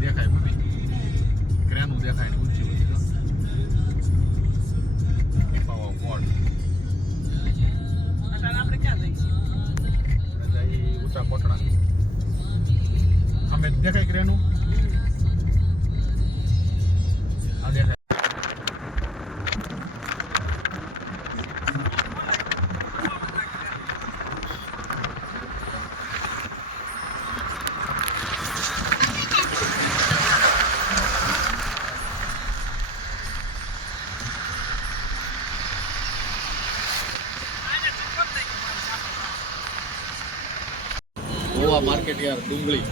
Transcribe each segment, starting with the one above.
દેખાય બધી ક્રેનું દેખાય ઊંચી ઊંચી કોડ આપણે ક્યાં જઈએ ઊંચા કોટડા અમે દેખાય ક્રેનું આ દેખાય ગોવા માર્કેટ યાર ડુંગળી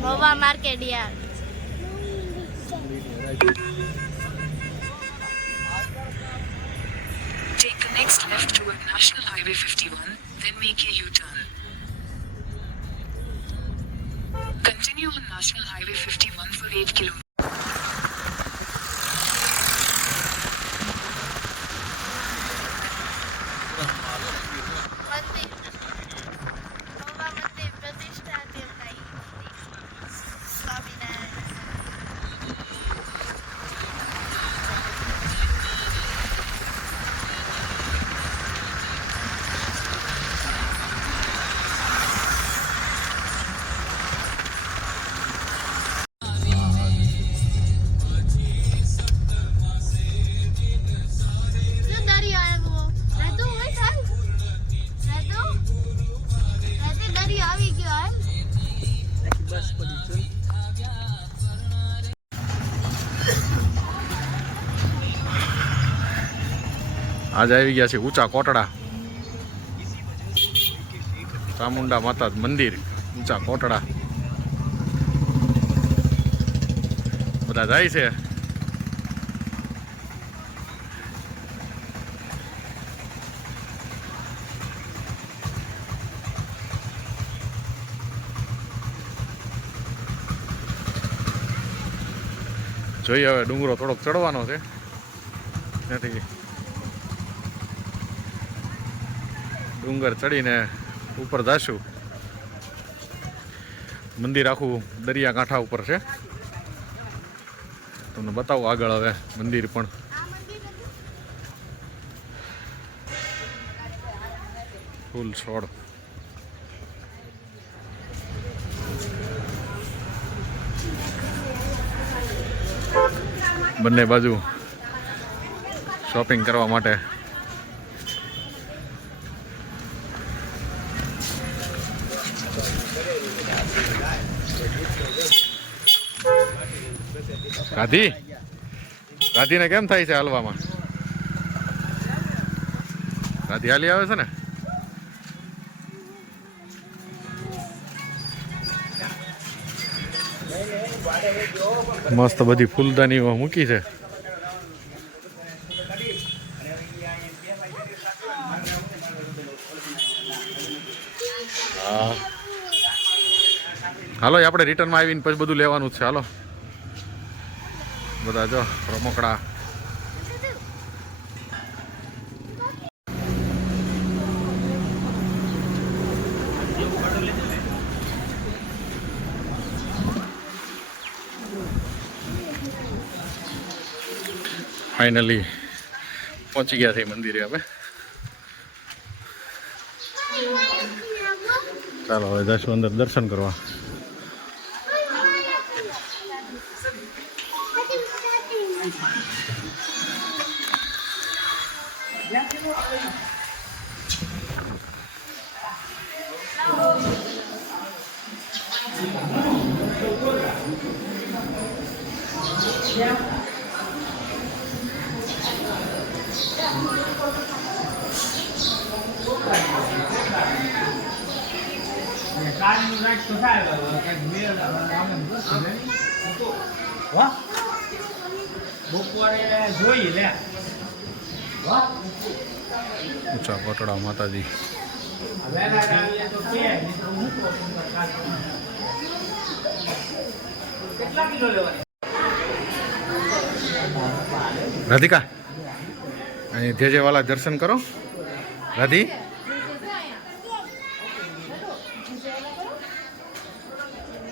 ગોવા માર્કેટ યાર Take the next left toward National Highway 51, then make a U-turn. Continue on National Highway 51 for 8 kilometers. आज આવી ગયા છે ઊંચા કોટડા ચામુંડા માતા મંદિર ઊંચા કોટડા બધા જાય છે જોઈએ હવે ડુંગરો થોડોક ચડવાનો છે ત્યાંથી ડુંગર ચડીને ઉપર જઈશું મંદિર આખું દરિયાકાંઠા ઉપર છે તમને બતાવું આગળ હવે મંદિર પણ ફૂલ છોડ બંને બાજુ શોપિંગ કરવા માટે રાધી રાધીને કેમ થાય છે હાલવામાં રાધી હાલી આવે છે ને મસ્ત બધી ફૂલદાનીઓ મૂકી છે હા હાલો આપણે રિટર્નમાં આવીને પછી બધું લેવાનું જ છે હાલો બધા જો રમકડા ફાઇનલી પહોંચી ગયા છે મંદિરે હવે ચાલો હવે જઈશું અંદર દર્શન કરવા ઊંચા કોટડા માતાજી રાધિકા અહીં જે વાલા દર્શન કરો રાધી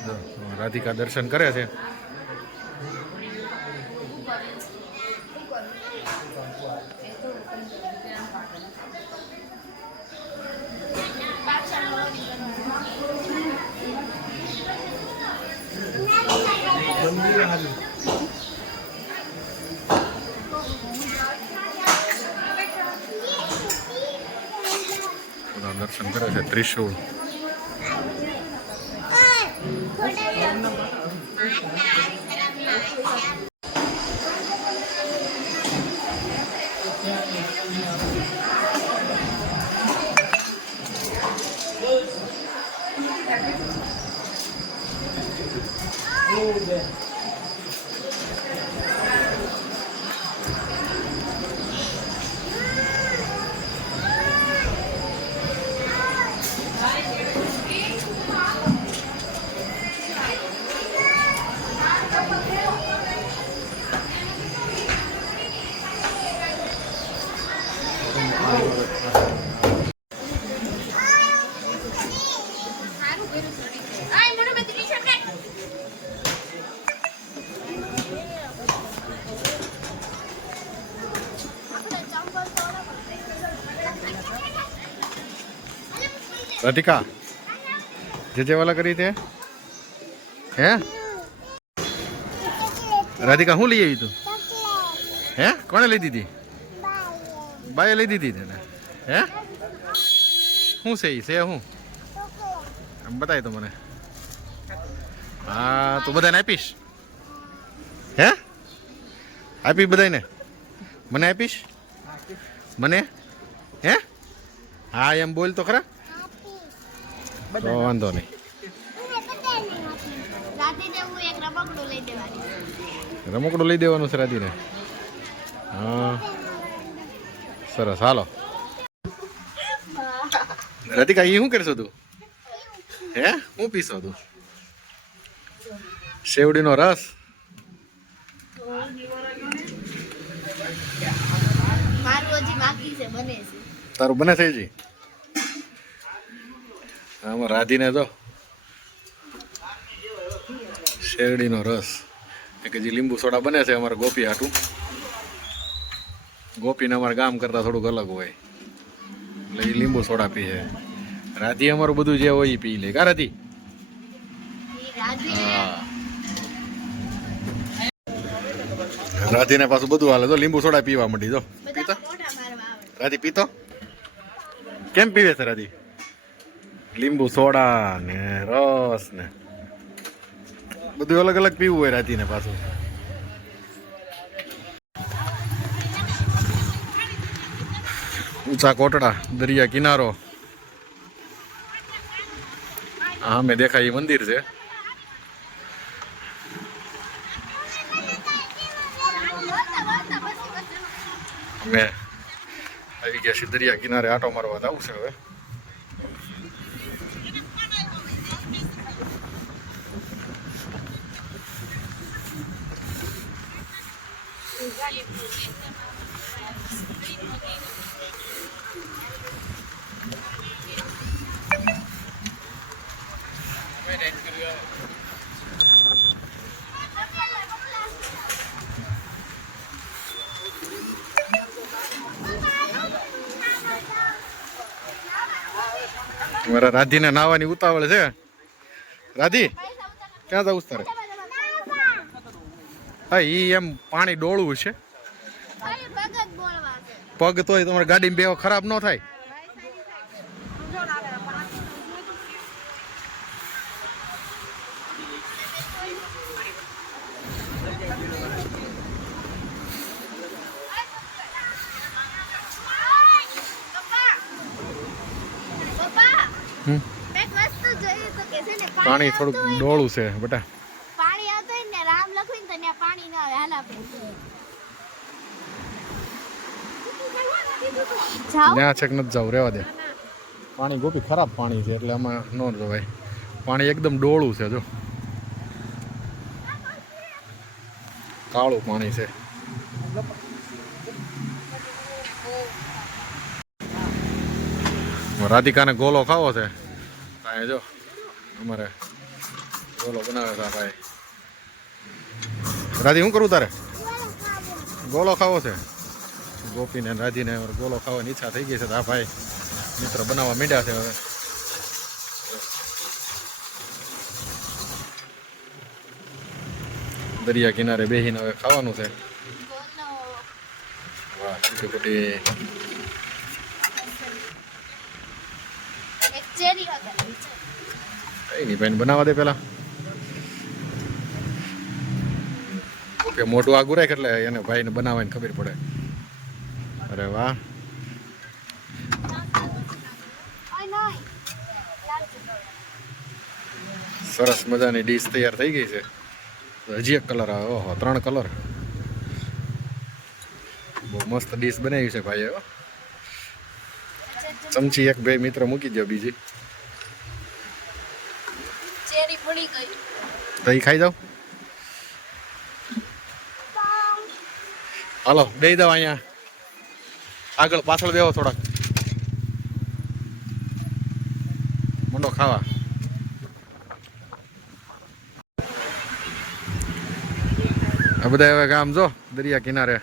જો, રાધિકા દર્શન કરે છે. દર્શન કરે છે. ત્રિશુળ રાધિકા જે વાલા કરી તે હે રાધિકા શું લઈ આવી તું હે કોણે લઈ દીધી બાએ લઈ દીધી તને હે શું છે ઈ છે શું આમ બતાય તો મને હા તું બધાને આપીશ હે આપી બધાને મને આપીશ મને હે હા એમ બોલ તો ખરા તો વાંધો નહીં રમકડું લઈ દેવાનું છે રાધીને હા સરસ હાલો રાધિકા એ શું કરશો તું હે હું પીશો તું શેવડીનો રસ તારું બને છે જી આમાં રાધીને તો શેરડીનો રસ કે જે લીંબુ સોડા બને છે અમારા ગોપી હાટું ગોપીને અમારા ગામ કરતાં થોડુંક અલગ હોય એટલે એ લીંબુ સોડા પીએ રાધી અમારું બધું જે હોય એ પી લે કા રાધી હા રાધીને પાછું બધું હાલે તો લીંબુ સોડા પીવા માંડી તો પીતો રાધી પીતો કેમ પીવે છે રાધી લીંબુ સોડા ને રસ ને બધું અલગ અલગ પીવું હોય રાધીને પાછું ઊંચા કોટડા દરિયા કિનારો હા મેં દેખાય એ મંદિર છે અમે આવી ગયા છીએ દરિયા કિનારે આટો મારવા જવું છે હવે મારા રાધીને નાવાની ઉતાવળ છે રાધી ક્યાં જવું તારે હા ઈ એમ પાણી ડોળવું છે પગ તોય તમારે ગાડીમાં બેવા ખરાબ ન થાય પાણી થોડુંક ડોળું છે બેટા પાણી આવતો ને રામ લખું ને ત્યાં પાણી ના આવે હાલા ત્યાં છે કે નથી જવું રહેવા દે પાણી ગોપી ખરાબ પાણી છે એટલે આમાં ન જવાય પાણી એકદમ ડોળું છે જો કાળું પાણી છે રાધિકાને ગોલો ખાવો છે કાંઈ જો અમારે ગોલો બનાવે છે ભાઈ. રાધી શું કરું તારે? ગોલો ખાવો છે. ગોપીને રાધીને ગોલો ખાવાની ઈચ્છા થઈ ગઈ છે તો આ ભાઈ મિત્ર બનાવવા માંડ્યા છે હવે. દરિયા કિનારે બેસીને હવે ખાવાનું છે. વાહ કુટી એક ચેરી વગર કઈ નહીં ભાઈને બનાવવા દે પેલા. ઓકે મોટું આગું રાખ એટલે એને ભાઈને બનાવવાની ખબર પડે. અરે વાહ સરસ મજાની ડીશ તૈયાર થઈ ગઈ છે. હજી એક કલર આવે. ઓહો 3 કલર. બહુ મસ્ત ડીશ બનાવી છે ભાઈએ. ચમચી એક બે મિત્ર મૂકી દો બીજી. ચેરી પડી ગઈ. દહીં ખાઈ જાઓ. હાલો દઈ દો અહીંયા આગળ પાછળ દેવો થોડાક. મંડો ખાવા. આ બધા હવે ગામ જો દરિયા કિનારે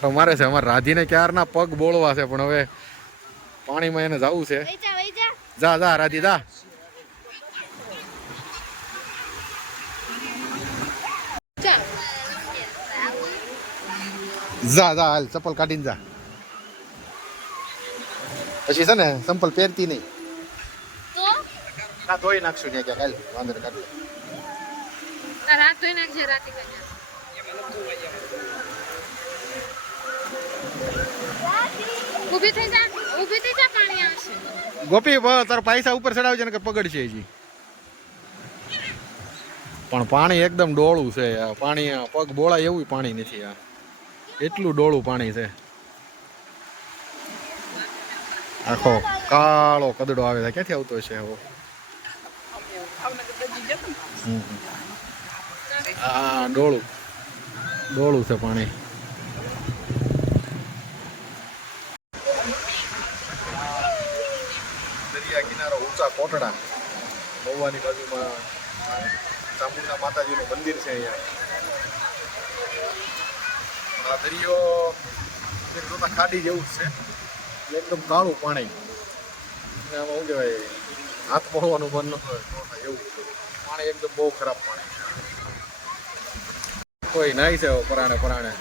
તો મારે છે. અમારે રાધીને ક્યારના પગ બોળવા છે પણ હવે પાણીમાં એને જવું છે. જા જા રાધી જા. જા જા હાલ ચપ્પલ કાઢીને જા. પછી છે ને ચંપલ પહેરતી નહીં. ના ધોઈ નાખશું ને ક્યાંક. હાલ વાંધો ને કાઢ લે. રાત ધોઈ નાખજે રાતે કન્યા. ઊભી થઈ જા પાણી આવશે. ગોપી તારા પૈસા ઉપર ચડાવજે ને કે પગડશે હજી. પણ પાણી એકદમ ડોળું છે. પાણી પગ બોળાય એવું પાણી નથી. આ એટલું ડોળું પાણી છે. આખો કાળો કદડો આવે છે. ક્યાંથી આવતો હશે એવો? હા ડોળું ડોળું છે પાણી. દરિયા કિનારો ઊંચા કોટડા. મહુવાની બાજુમાં ચામુંડા માતાજીનું મંદિર છે અહીંયા. આ દરિયો જોતા ખાડી જેવું જ છે. એકદમ કાળું પાણી. આમાં શું કહેવાય હાથ મોડવાનું મન ન હોય એવું પાણી. એકદમ બહુ ખરાબ પાણી. કોઈ નાઈ છે પરાણે પરાણે.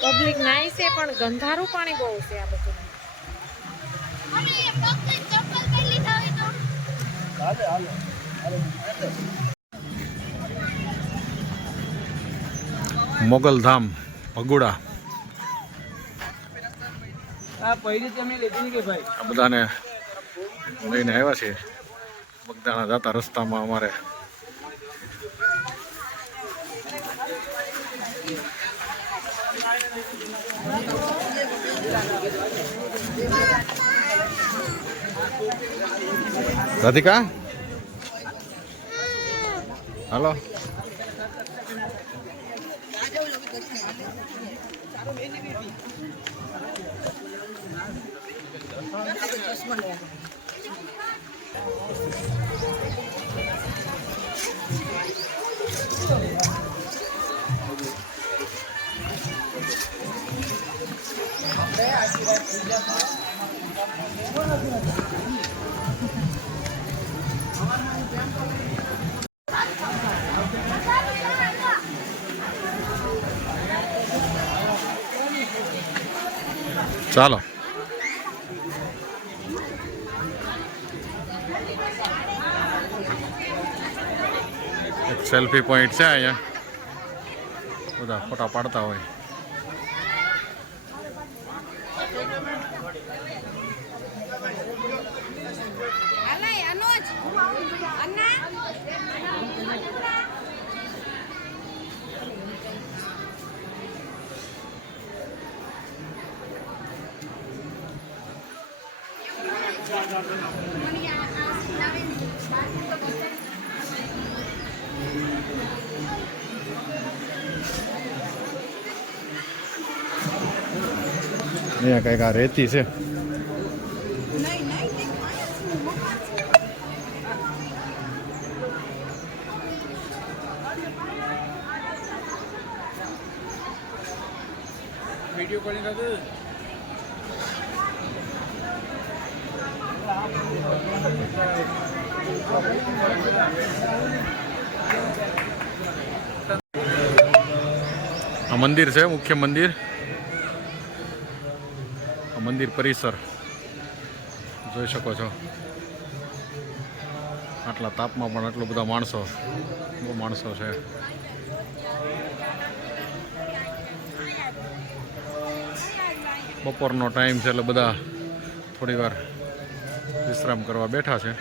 પબ્લિક નાઈ છે પણ ગંધારું પાણી બહુ છે આ બધું. મોગલધામ ભગુડા. આ બધાને લઈને આવ્યા છે. બગદાણા જતા રસ્તામાં અમારે રાધિકા હાલો. ચાલો એક સેલ્ફી પોઈન્ટ છે અહીંયા. બધા ફોટા પાડતા હોય. અહીંયા કંઈક આ રેતી છે. वीडियो कॉलिंग कर આ મંદિર છે, મુખ્ય મંદિર. આ મંદિર પરિસર જોઈ શકો છો. આટલા તાપમાં પણ આટલું બધા માણસો, બહુ માણસો છે. બપોરનો ટાઈમ છે એટલે બધા થોડી વાર વિશ્રામ કરવા બેઠા છે.